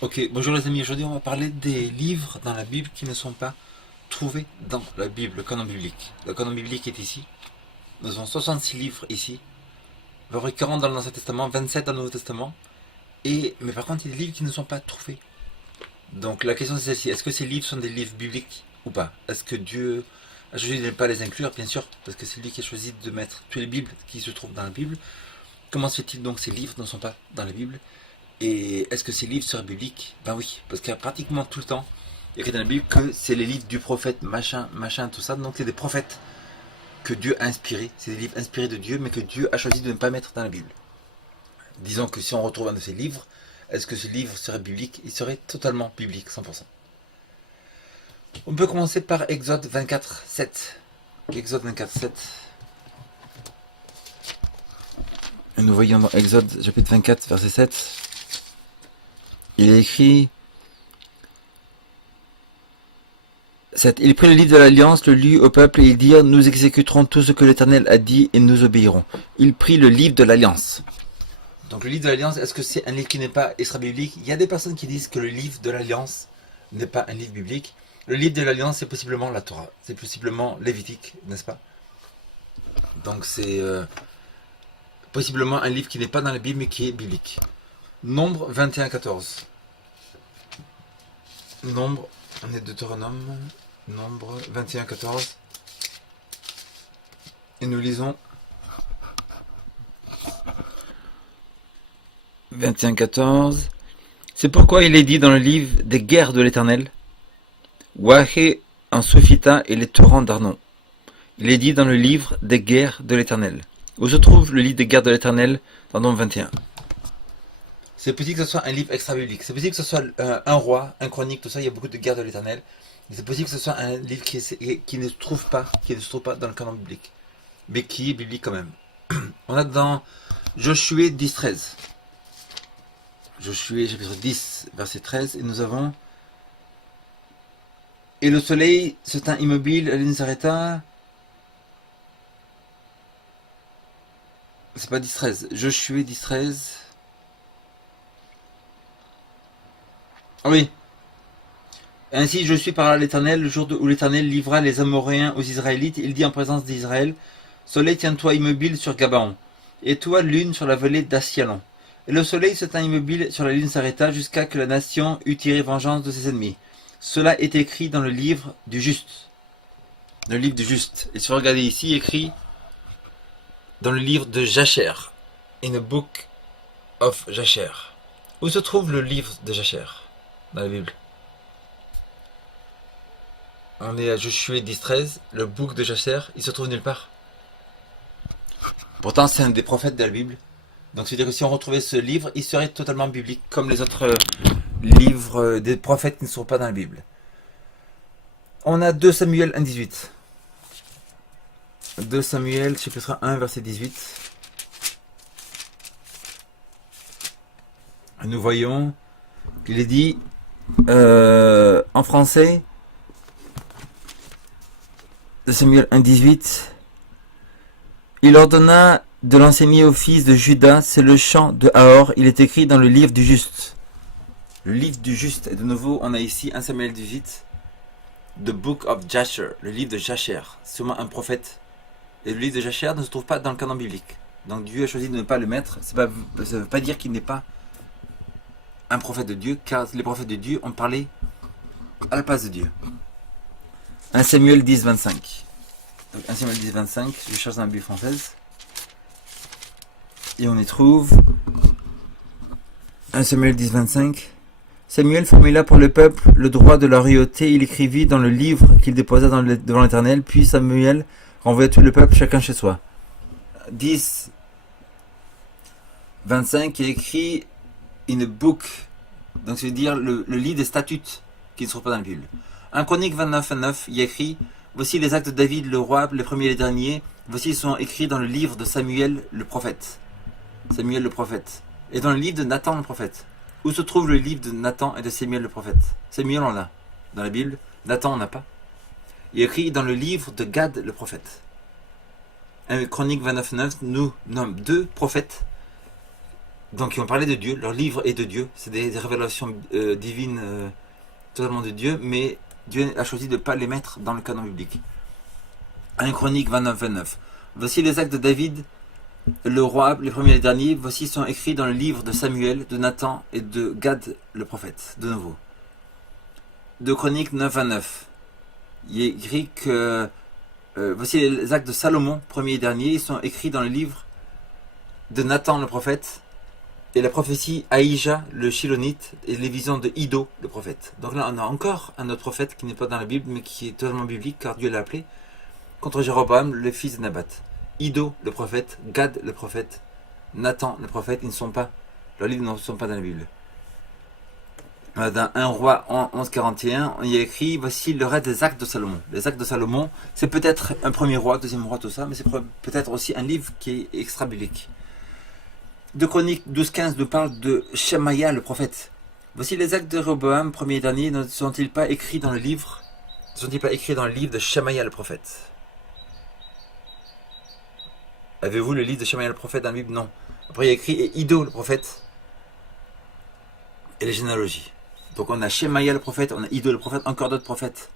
Ok, bonjour les amis, aujourd'hui on va parler des livres dans la Bible qui ne sont pas trouvés dans la Bible, le canon biblique. Le canon biblique est ici. Nous avons 66 livres ici, à peu près 40 dans l'Ancien Testament, 27 dans le Nouveau Testament. Mais par contre, il y a des livres qui ne sont pas trouvés. Donc la question c'est celle-ci, est-ce que ces livres sont des livres bibliques ou pas? Est-ce que Dieu a choisi de ne pas les inclure? Bien sûr, parce que c'est lui qui a choisi de mettre toutes les Bibles qui se trouvent dans la Bible. Comment se fait-il donc que ces livres ne sont pas dans la Bible? Et est-ce que ces livres seraient bibliques? Ben oui, parce qu'il y a pratiquement tout le temps, il y a écrit dans la Bible que c'est les livres du prophète, machin, machin, tout ça. Donc c'est des prophètes que Dieu a inspirés. C'est des livres inspirés de Dieu, mais que Dieu a choisi de ne pas mettre dans la Bible. Disons que si on retrouve un de ces livres, est-ce que ce livre serait biblique? Il serait totalement biblique, 100%. On peut commencer par Exode 24, 7. Exode 24, 7. Et nous voyons dans Exode chapitre 24, verset 7. Il est écrit 7. Il prit le livre de l'Alliance, le lut au peuple, et ils dirent, nous exécuterons tout ce que l'Éternel a dit, et nous obéirons. Il prit le livre de l'Alliance. Donc le livre de l'Alliance, est-ce que c'est un livre qui n'est pas extra-biblique? Il y a des personnes qui disent que le livre de l'Alliance n'est pas un livre biblique. Le livre de l'Alliance, c'est possiblement la Torah. C'est possiblement Lévitique, n'est-ce pas? Donc c'est possiblement un livre qui n'est pas dans la Bible, mais qui est biblique. Nombre 21, 14. Nombre, on est Deutéronome. Nombre 21, 14. Et nous lisons 21, 14. C'est pourquoi il est dit dans le livre des guerres de l'Éternel, Wahé en Sophita et les torrents d'Arnon. Il est dit dans le livre des guerres de l'Éternel. Où se trouve le livre des guerres de l'Éternel dans Nombre 21? C'est possible que ce soit un livre extra-biblique. C'est possible que ce soit un roi, un chronique, tout ça. Il y a beaucoup de guerres de l'Éternel. C'est possible que ce soit un livre qui ne se trouve pas, dans le canon biblique, mais qui est biblique quand même. On a dans Josué 10, 13. Josué chapitre 10, verset 13, et nous avons et le soleil se tint immobile, la lune s'arrêta. C'est pas 10, 13. Josué 10, 13. Ah oui. Ainsi je suis par l'Éternel, le jour où l'Éternel livra les Amoréens aux Israélites, il dit en présence d'Israël, soleil, tiens-toi immobile sur Gabaon, et toi, lune, sur la vallée d'Ascalon. Et le soleil se tint immobile sur la lune s'arrêta jusqu'à que la nation eût tiré vengeance de ses ennemis. Cela est écrit dans le livre du juste. Le livre du juste. Et si vous regardez ici, écrit dans le livre de Jacher. In the book of Jacher. Où se trouve le livre de Jacher dans la Bible? On est à Josué 10, 13. Le book de Jacher, il se trouve nulle part. Pourtant, c'est un des prophètes de la Bible. Donc, c'est-à-dire que si on retrouvait ce livre, il serait totalement biblique, comme les autres livres des prophètes qui ne sont pas dans la Bible. On a 2 Samuel 1, 18. 2 Samuel, chapitre 1, verset 18. Nous voyons, il est dit en français, 2 Samuel 1, 18. Il ordonna de l'enseigner aux fils de Juda, c'est le chant de Ahor, il est écrit dans le livre du juste. Le livre du juste, et de nouveau on a ici 1 Samuel 18, The Book of Jasher, le livre de Jacher, sûrement un prophète. Et le livre de Jacher ne se trouve pas dans le canon biblique. Donc Dieu a choisi de ne pas le mettre, ça ne veut pas dire qu'il n'est pas un prophète de Dieu, car les prophètes de Dieu ont parlé à la place de Dieu. 1 Samuel 10, 25. Donc 1 Samuel 10, 25, je cherche dans la Bible française. Et on y trouve 1 Samuel 10, 25. Samuel formula pour le peuple le droit de la royauté. Il écrivit dans le livre qu'il déposa devant l'Éternel. Puis Samuel renvoya tout le peuple, chacun chez soi. 10, 25 est écrit in a book. Donc, ça veut dire le livre des statuts qui ne sont pas dans la Bible. 1 Chronique 29, 29, il y a écrit voici les actes de David le roi, les premiers et les derniers. Voici ils sont écrits dans le livre de Samuel le prophète. Samuel le prophète. Et dans le livre de Nathan le prophète. Où se trouve le livre de Nathan et de Samuel le prophète? Samuel on l'a dans la Bible, Nathan on n'a pas. Il est écrit dans le livre de Gad le prophète. 1 Chronique 29, 9 nous nomme 2 prophètes Donc ils ont parlé de Dieu, leur livre est de Dieu, c'est des révélations divines totalement de Dieu, mais Dieu a choisi de ne pas les mettre dans le canon biblique. 1 Chronique 29-29. Voici les actes de David, le roi, les premiers et les derniers, voici sont écrits dans le livre de Samuel, de Nathan et de Gad le prophète, de nouveau. 2 Chroniques 9-9. Il est écrit que voici les actes de Salomon, premier et dernier, ils sont écrits dans le livre de Nathan le prophète et la prophétie Aïja le Shilonite et les visions de Ido le prophète. Donc là on a encore un autre prophète qui n'est pas dans la Bible mais qui est totalement biblique car Dieu l'a appelé contre Jéroboam le fils de Nabat. Ido le prophète, Gad le prophète, Nathan le prophète, ils ne sont pas, leurs livres ne sont pas dans la Bible. Dans 1 roi 11-41, il y a écrit voici le reste des actes de Salomon. Les actes de Salomon, c'est peut-être un premier roi, deuxième roi, tout ça, mais c'est peut-être aussi un livre qui est extra biblique. 2 Chroniques 12-15 nous parle de Shemaïa le prophète. Voici les actes de Rehoboam, premier et dernier, ne sont-ils pas écrits dans le livre de Shemaïa le prophète? Avez-vous le livre de Shemaïa le prophète dans la Bible? Non. Après il y a écrit et Ido le prophète et les généalogies. Donc on a Shemaïa le prophète, on a Ido le prophète, encore d'autres prophètes.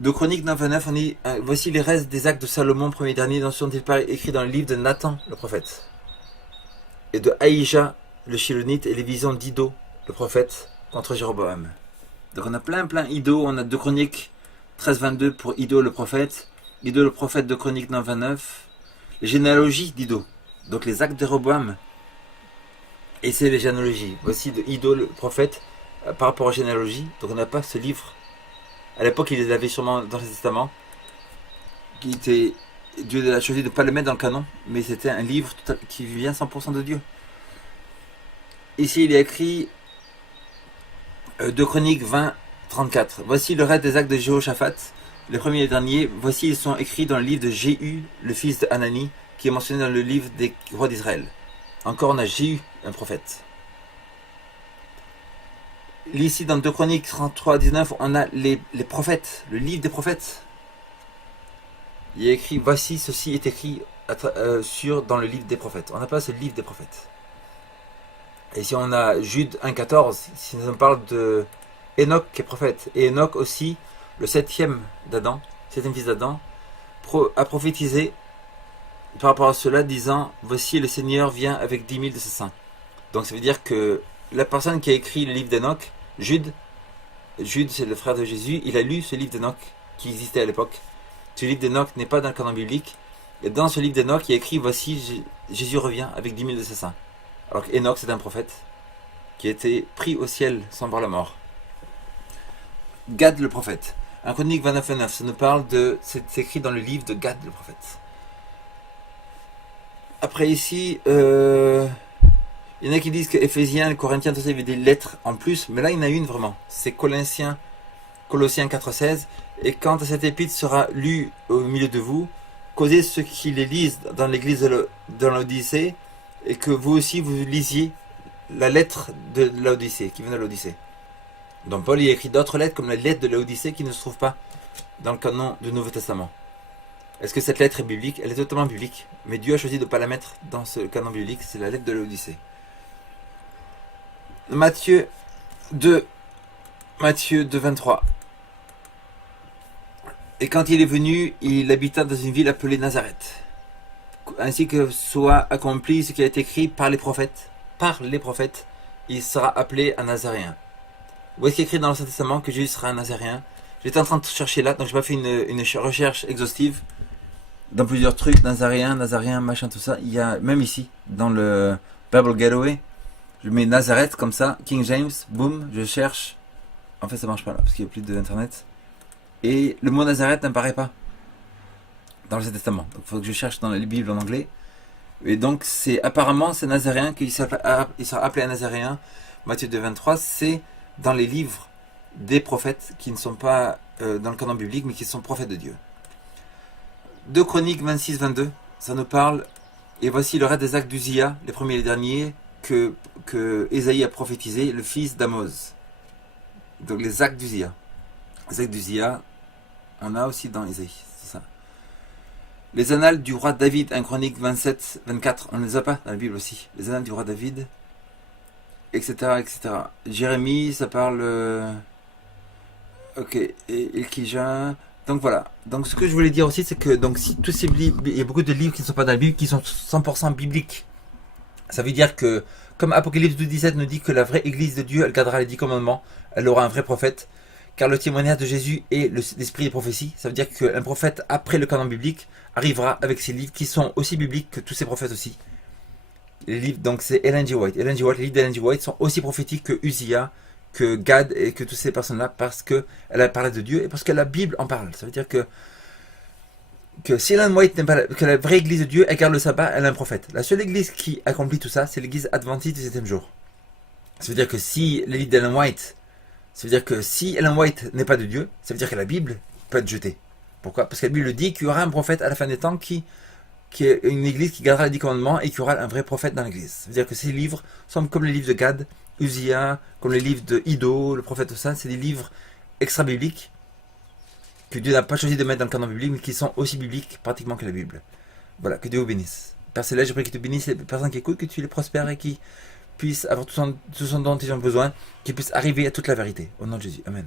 2 Chroniques 9-9, on dit voici les restes des actes de Salomon, premier et dernier, ne sont-ils pas écrits dans le livre de Nathan le prophète et de Aïja le Shilonite et les visions d'Ido le prophète contre Jéroboam. Donc on a plein Ido, on a 2 Chroniques 13-22 pour Ido le prophète 2 Chroniques 9-29, les généalogies d'Ido, donc les actes de Jéroboam, et c'est les généalogies. Voici de Ido le prophète par rapport aux généalogies, donc on n'a pas ce livre. À l'époque, il les avait sûrement dans le Testament, Dieu a choisi de ne pas le mettre dans le canon, mais c'était un livre qui vient 100% de Dieu. Ici, il est écrit 2 Chroniques 20-34. Voici le reste des actes de Jéhoshaphat, les premiers et les derniers. Voici, ils sont écrits dans le livre de Jéhu, le fils de Hanani, qui est mentionné dans le livre des rois d'Israël. Encore, on a Jéhu, un prophète. Ici, dans 2 Chroniques 33-19, on a les prophètes, le livre des prophètes. Il est écrit, voici, ceci est écrit dans le livre des prophètes. On n'a pas ce livre des prophètes. Et si on a Jude 1,14, si on parle de Enoch qui est prophète, et Enoch aussi, le septième fils d'Adam, a prophétisé par rapport à cela, disant, voici le Seigneur vient avec 10 000 de ses saints. Donc ça veut dire que la personne qui a écrit le livre d'Enoch, Jude c'est le frère de Jésus, il a lu ce livre d'Enoch qui existait à l'époque. Ce livre d'Enoch n'est pas dans le canon biblique. Et dans ce livre d'Enoch, il y a écrit voici Jésus revient avec 10 000 de ses saints. Alors qu'Enoch c'est un prophète qui a été pris au ciel sans voir la mort. Gad le prophète. 1 Chronique 29-9, ça nous parle c'est écrit dans le livre de Gad le prophète. Après ici, il y en a qui disent que Éphésiens, Corinthiens, tout ça, il y avait des lettres en plus, mais là il y en a une vraiment. C'est Colossiens 4,16. Et quand cette épître sera lue au milieu de vous, causez ceux qui les lisent dans l'église de l'Odyssée, et que vous aussi vous lisiez la lettre de l'Odyssée, qui vient de l'Odyssée. Donc Paul y a écrit d'autres lettres, comme la lettre de l'Odyssée, qui ne se trouve pas dans le canon du Nouveau Testament. Est-ce que cette lettre est biblique? Elle est totalement biblique, mais Dieu a choisi de ne pas la mettre dans ce canon biblique, c'est la lettre de l'Odyssée. Matthieu 2, 23. Et quand il est venu, il habita dans une ville appelée Nazareth. Ainsi que soit accompli ce qui a été écrit par les prophètes. Par les prophètes, il sera appelé un Nazaréen. Où est-ce qu'il est écrit dans l'Ancien Testament que Jésus sera un Nazaréen? J'étais en train de chercher là, donc je n'ai pas fait une recherche exhaustive. Dans plusieurs trucs, Nazaréen, machin, tout ça. Il y a, même ici, dans le Bible Gateway, je mets Nazareth comme ça, King James, boum, je cherche. En fait, ça marche pas là, parce qu'il n'y a plus d'internet. Et le mot Nazareth n'apparaît pas dans l'Ancien Testament. Donc il faut que je cherche dans la Bible en anglais. Et donc apparemment c'est Nazaréen qu'il sera appelé un Nazaréen. Matthieu 2, 23, c'est dans les livres des prophètes qui ne sont pas dans le canon biblique mais qui sont prophètes de Dieu. 2 Chroniques 26, 22, ça nous parle. Et voici le reste des actes d'Uzia, les premiers et les derniers, que Ésaïe a prophétisé, le fils d'Amoz. Donc les actes d'Uzia. Les actes d'Uzia, on a aussi dans Ésaïe, c'est ça. Les annales du roi David, 1 Chronique 27, 24, on ne les a pas dans la Bible aussi. Les annales du roi David, etc. etc. Jérémie, ça parle... ok, et Ilkija... Donc voilà. Donc ce que je voulais dire aussi, c'est que donc si tous ces livres, il y a beaucoup de livres qui ne sont pas dans la Bible, qui sont 100% bibliques. Ça veut dire que, comme Apocalypse 12:17 nous dit que la vraie église de Dieu, elle gardera les 10 commandements, elle aura un vrai prophète, car le témoignage de Jésus est l'esprit des prophéties. Ça veut dire qu'un prophète, après le canon biblique, arrivera avec ses livres qui sont aussi bibliques que tous ces prophètes aussi. Les livres, donc c'est Ellen G. White. Les livres d'Ellen G. White sont aussi prophétiques que Uzziah, que Gad et que toutes ces personnes-là, parce qu'elle a parlé de Dieu et parce que la Bible en parle. Ça veut dire que si Ellen White n'est pas que la vraie église de Dieu, elle garde le sabbat, elle est un prophète. La seule église qui accomplit tout ça, c'est l'église adventiste du 7e jour. Ça veut dire que si les livres d'Ellen White, ça veut dire que si Ellen White n'est pas de Dieu, ça veut dire que la Bible peut être jetée. Pourquoi? Parce que la Bible dit qu'il y aura un prophète à la fin des temps qui est une église qui gardera les 10 commandements et qui aura un vrai prophète dans l'église. Ça veut dire que ces livres sont comme les livres de Gad, Uzziah, comme les livres de Ido, le prophète, tout ça, c'est des livres extra-bibliques que Dieu n'a pas choisi de mettre dans le canon biblique, mais qui sont aussi bibliques pratiquement que la Bible. Voilà, que Dieu vous bénisse. Père Céleste, je prie qu'il te bénisse les personnes qui écoutent, que tu les prospères et qui puissent avoir tout ce dont ils ont besoin, qu'ils puissent arriver à toute la vérité. Au nom de Jésus. Amen.